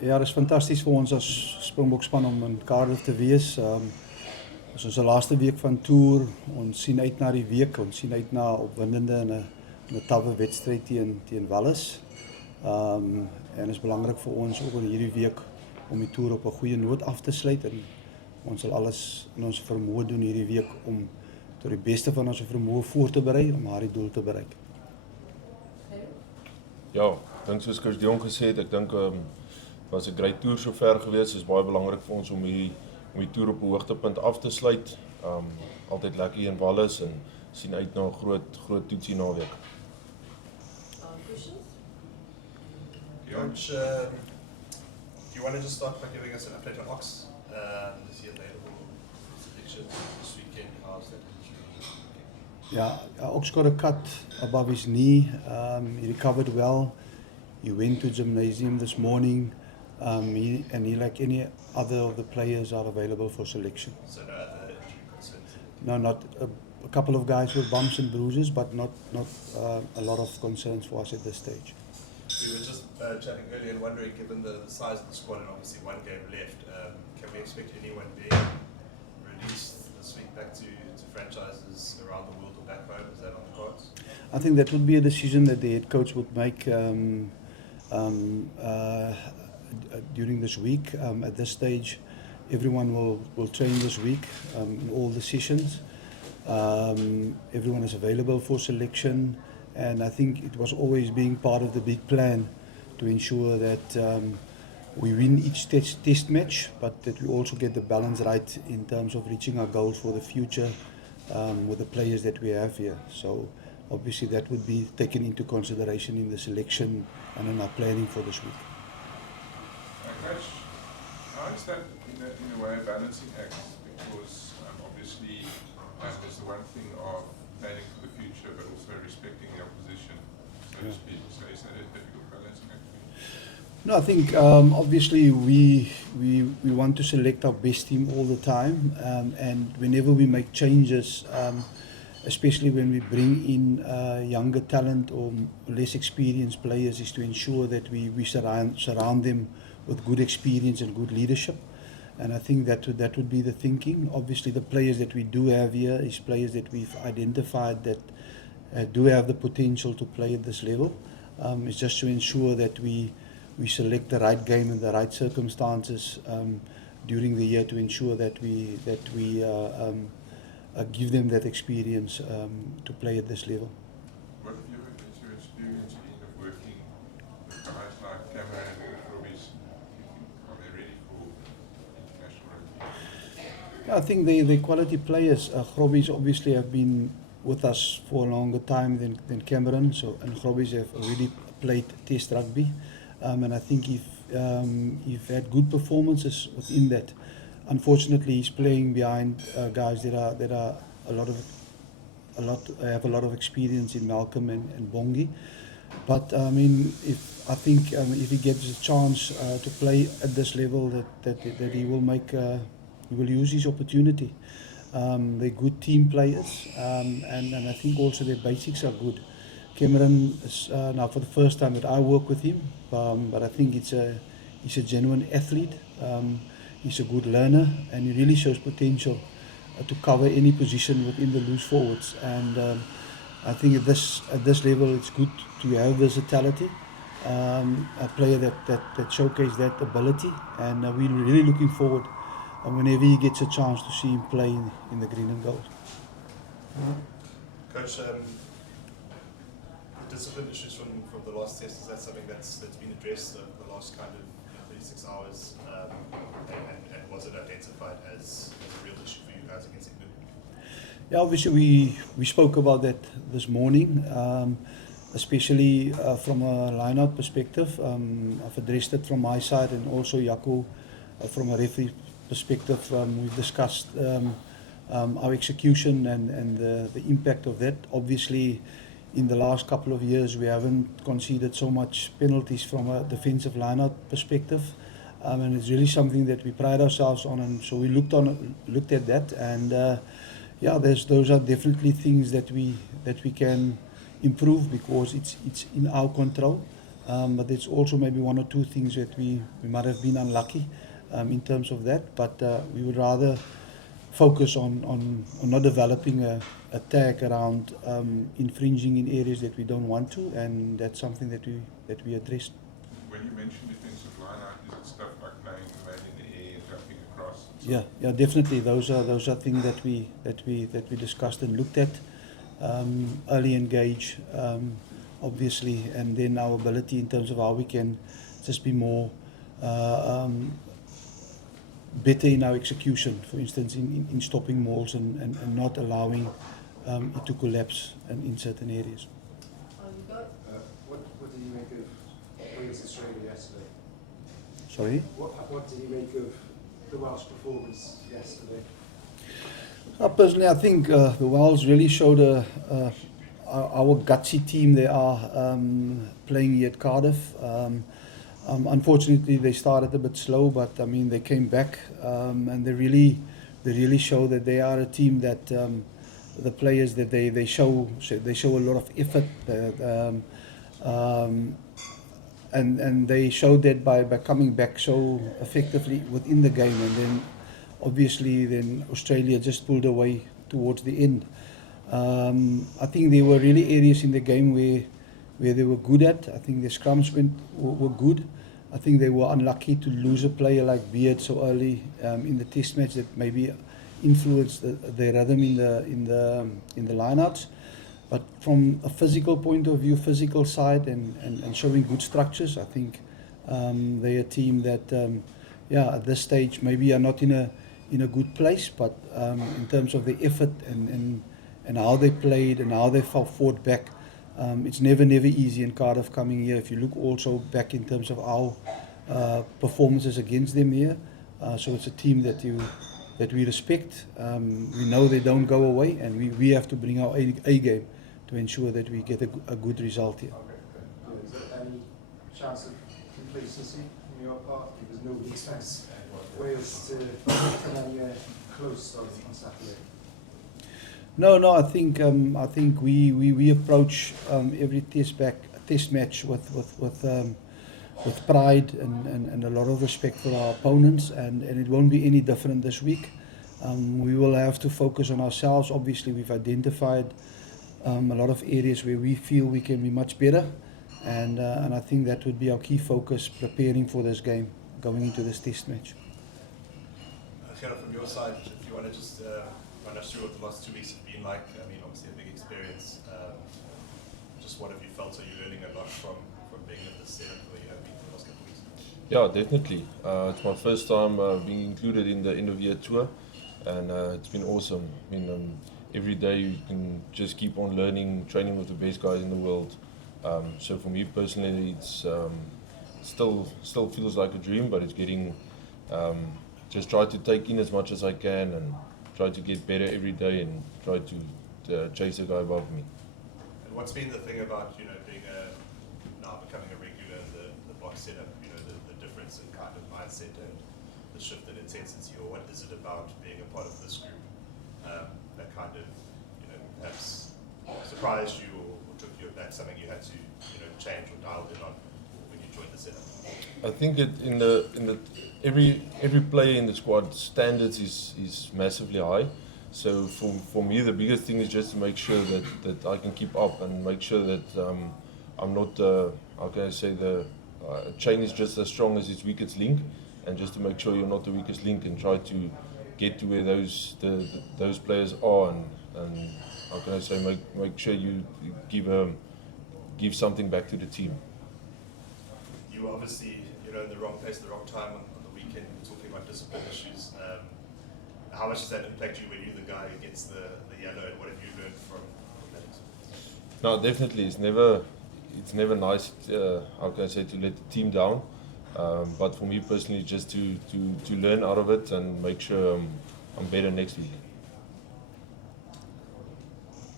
Ja, dit is fantasties vir ons as Springbok span om in Cardiff te wees. Dit is ons laaste week van toer. Ons sien uit na die week. Ons sien uit na opwindende en 'n tawwe wedstryd teen Wallis. En het is belangrik vir ons ook in hierdie week om die toer op 'n goeie noot af te sluit, en ons sal alles in ons vermoë doen hierdie week om tot die beste van ons vermoë voor te berei om daardie doel te bereik. Ja, ek dink soos coach Deon gesê het, ek dink was 'n great toer sover gewees. Dit is baie belangrik vir ons om die toer op 'n hoogtepunt af te sluit. Altyd lekker hier in Wallis en sien uit na 'n groot toetsie naweek. Deon, do you want to just start by giving us an update on Ox? Is he available for selection this weekend? How's that injury? Yeah, Ox got a cut above his knee. He recovered well. He went to gymnasium this morning. He, like any other of the players, are available for selection. So no other injury concerns? No, not a couple of guys with bumps and bruises, but not a lot of concerns for us at this stage. We were just chatting earlier and wondering, given the size of the squad and obviously one game left, can we expect anyone being released this week back to franchises around the world or back home? Is that on the cards? I think that would be a decision that the head coach would make during this week. At this stage, everyone will train this week in all the sessions. Everyone is available for selection, and I think it was always being part of the big plan to ensure that we win each test match, but that we also get the balance right in terms of reaching our goals for the future with the players that we have here. So obviously that would be taken into consideration in the selection and in our planning for this week. Coach, how is that in a way a balancing act? Because obviously there's the one thing of planning for the future, but also respecting the opposition, so to speak. So is that a difficult balancing act? No, I think obviously we want to select our best team all the time, and whenever we make changes, especially when we bring in younger talent or less experienced players, is to ensure that we surround them with good experience and good leadership. And I think that would be the thinking. Obviously the players that we do have here is players that we've identified that do have the potential to play at this level. It's just to ensure that we select the right game in the right circumstances during the year, to ensure that we give them that experience to play at this level. What have your experience been of working with guys like Cameron and Robbie's? Are they ready for international rugby? Yeah, I think the quality players. Robbie's obviously have been with us for a longer time than Cameron. And Robbie's have already played Test rugby, and I think if had good performances within that. Unfortunately, he's playing behind guys that have a lot of experience in Malcolm and Bongi. But I mean, if he gets a chance to play at this level, that he will use his opportunity. They're good team players, and I think also their basics are good. Cameron is now for the first time that I work with him, but I think he's a genuine athlete. He's a good learner, and he really shows potential to cover any position within the loose forwards. And I think at this level, it's good to have versatility, a player that showcases that ability, and we're really looking forward whenever he gets a chance to see him play in the green and gold. Coach, the discipline issues from the last test, is that something that's been addressed over the last kind of 36 hours, and was it identified as a real issue for you guys against England? Yeah, obviously we spoke about that this morning, especially from a line-out perspective. I've addressed it from my side, and also Jaco from a referee perspective. We've discussed our execution and the impact of that. Obviously, in the last couple of years, we haven't conceded so much penalties from a defensive line-out perspective, and it's really something that we pride ourselves on. And so we looked at that, and those are definitely things that we can improve, because it's in our control. But there's also maybe one or two things that we might have been unlucky in terms of that. But we would rather focus on not developing a tag around infringing in areas that we don't want to, and that's something that we addressed. When you mention defensive line out, is it stuff like playing the man in the air, jumping across? Yeah, definitely. Those are things that we discussed and looked at. Early engage, obviously, and then our ability in terms of how we can just be more better in our execution. For instance, in stopping mauls and not allowing it to collapse in certain areas. What did you make of Wales Australia yesterday? Sorry? What did you make of the Welsh performance yesterday? Personally, I think the Welsh really showed our gutsy team they are playing here at Cardiff. Unfortunately, they started a bit slow, but I mean they came back and they really show that they are a team that the players that they show a lot of effort. And they showed that by coming back so effectively within the game, and then obviously then Australia just pulled away towards the end. I think there were really areas in the game where they were good at. I think the scrums were good. I think they were unlucky to lose a player like Beard so early in the test match that maybe influenced their rhythm in the lineouts. But from a physical point of view, physical side and showing good structures, I think they're a team that at this stage maybe are not in a good place, but in terms of the effort and how they played and how they fought back, it's never easy in Cardiff coming here. If you look also back in terms of our performances against them here, so it's a team that we respect. We know they don't go away, and we have to bring our A game to ensure that we get a good result here. Okay, is there any chance of complacency on your part? Because nobody expects Wales to come anywhere close on Saturday. No, I think we approach every test match with pride and a lot of respect for our opponents, and it won't be any different this week. We will have to focus on ourselves. Obviously, we've identified a lot of areas where we feel we can be much better, and I think that would be our key focus preparing for this game, going into this test match. Gerhard, from your side, if you want to just run us through what the last 2 weeks have been like. I mean, obviously a big experience. Just what have you felt? Are you learning a lot from being at the setup where you have been for the last couple of weeks? Yeah, definitely. It's my first time being included in the end of year tour, and it's been awesome. I mean, every day you can just keep on learning, training with the best guys in the world. So for me personally, it's still feels like a dream, but it's getting just try to take in as much as I can and try to get better every day and try to chase a guy above me. And what's been the thing about being now becoming a regular in the box setup? The difference in kind of mindset and the shift in intensity, or what is it about being a part of this group that kind of perhaps surprised you or took you aback? Something you had to change or dial in on when you joined the setup? I think that in the every player in the squad standards is massively high. So for me the biggest thing is just to make sure that I can keep up and make sure that I'm not how can I say the chain is just as strong as its weakest link, and just to make sure you're not the weakest link and try to get to where those players are and how can I say make sure you give something back to the team. You were obviously in the wrong place at the wrong time on the weekend. We're talking about discipline issues. How much does that impact you when you're the guy who gets the yellow, and what have you learned from that experience? No, definitely. It's never nice. How can I say, to let the team down? But for me personally, just to learn out of it and make sure I'm better next week.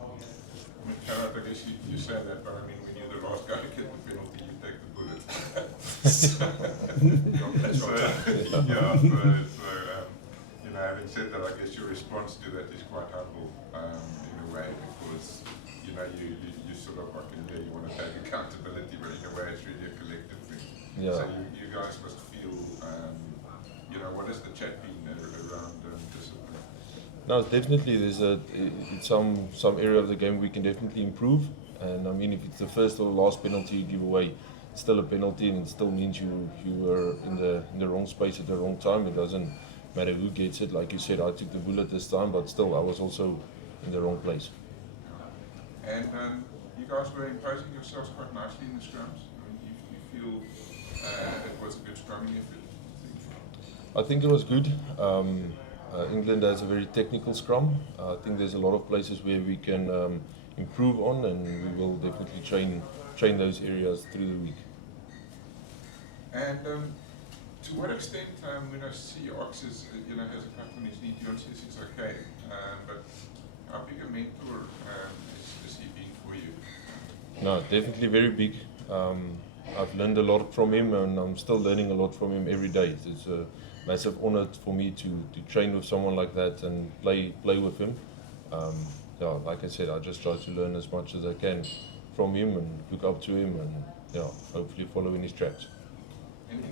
I mean, Gerhard, I guess you say that, but I mean, when you're the last guy to get the penalty, you take the bullet. Having said that, I guess your response to that is quite humble in a way, because you sort of, I can hear you want to take accountability, but in a way it's really a collective thing. Yeah. So you guys must feel, what has the chat been around discipline? No, definitely it's some area of the game we can definitely improve. And I mean, if it's the first or the last penalty you give away, it's still a penalty, and it still means you were in the wrong space at the wrong time. It doesn't matter who gets it. Like you said, I took the bullet this time, but still I was also in the wrong place. And you guys were imposing yourselves quite nicely in the scrums. I mean, you feel it was a good scrumming effort? I think it was good. England has a very technical scrum. I think there's a lot of places where we can improve on, and we will definitely train those areas through the week. And to what extent, when I see Ox has a cut on his knee, Deon says it's okay, but how big a mentor is he being for you? No, definitely very big. I've learned a lot from him, and I'm still learning a lot from him every day. It's a massive honor for me to train with someone like that and play with him. Like I said, I just try to learn as much as I can from him and look up to him, and hopefully follow in his tracks. And